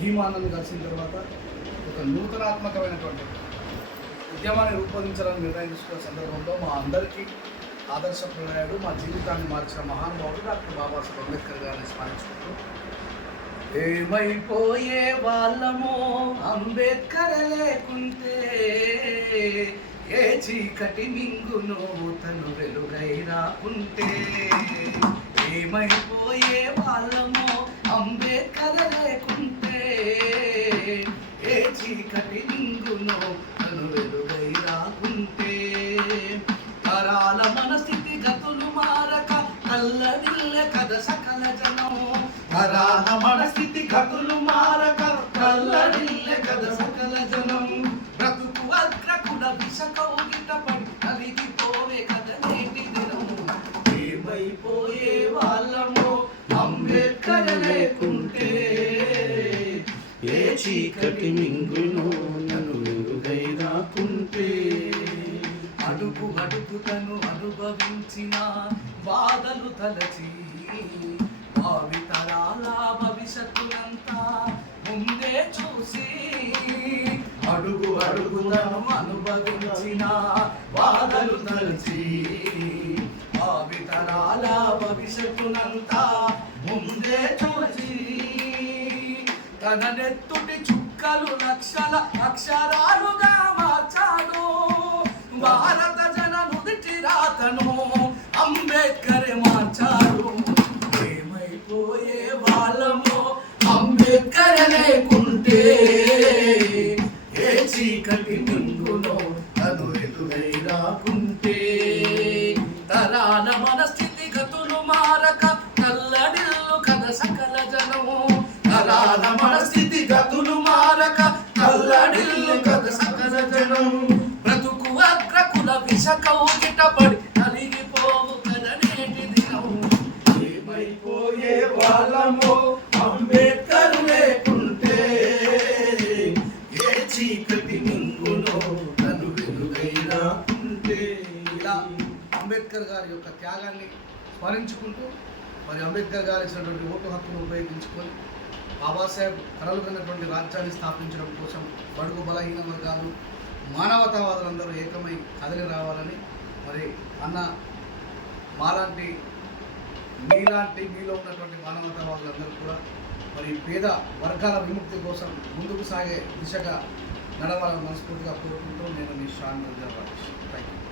వచ్చిన తర్వాత ఒక నూతనాత్మకమైనటువంటి ఉద్యమాన్ని రూపొందించాలని నిర్ణయించుకున్న సందర్భంలో మా అందరికీ ఆదర్శప్రాయుడు మా జీవితాన్ని మార్చిన మహానుభావుడు డాక్టర్ బాబాసాహెబ్ అంబేద్కర్ గారిని స్మరించుకుంటూ ఏమైపోయే వాళ్ళమో అంబేద్కర్ లేకుంటే ఏ చీకటి మింగును తను వెలుగై రాకుంటే ఏమైపోయే వాళ్ళమో అంబేద్కర్ కల్లడిల్ల కథ సకల జనం మన మనస్థితి కథలు మారక కల్లడిల్ల కథ సకల జనం బ్రతుకు అగ్రకుల విష కౌగిట పడి కలిగిపోవే కథ నేటి దినము. ఏమైపోయే వాళ్ళమో అంబేద్కర్ లేకుంటే. ఏ చీకటి మింగును నన్ను వెలుగై రాకుంటే అడుగు అడుగుతను అనుభవించినా బాధలు తలచి భావితరాల భవిష్యత్తులంతా ముందే చూసి అడుగు అడుగుతను అనుభవించిన బాధలు తలచి భావితరాల భవిష్యత్తునంతా ముందే చూసి తన నెత్తుటి చుక్కలు లక్షల అక్షరాలుగా మార్చాడు భారత అంబేద్కర్ మార్చాడు ఏమైపోయే వాళ్ళమో అంబేద్కర్ లేకుంటే. ఏ చీకటి మింగునో తను ఎదురై రాకుంటే. తరాల మనస్థితి గతులు మారక కల్లడిల్లు కథ సకల జనము. తరాల మనస్థితి గతులు మారక కల్లడిల్లు కథ సకల జనం బ్రతుకు అగ్రకుల విష కౌగిట వాళ్ళమో అంబేద్కర్ లేకుంటే ఏ చీకటి నన్ను ఇలా అంబేద్కర్ గారి యొక్క త్యాగాన్ని స్మరించుకుంటూ మరి అంబేద్కర్ గారు ఇచ్చినటువంటి ఓటు హక్కును ఉపయోగించుకొని బాబాసాహెబ్ కలలు కన్నటువంటి రాజ్యాన్ని స్థాపించడం కోసం బడుగు బలహీన వర్గాలు మానవతావాదులందరూ ఏకమై కదిలి రావాలని మరి అన్న మాలాంటి మీలాంటి మీలో ఉన్నటువంటి మానవతావాదులందరూ కూడా మరి పేద వర్గాల విముక్తి కోసం ముందుకు సాగే దిశగా నడవాలని మనస్ఫూర్తిగా కోరుకుంటూ నేను మీ షాన్ థ్యాంక్ యూ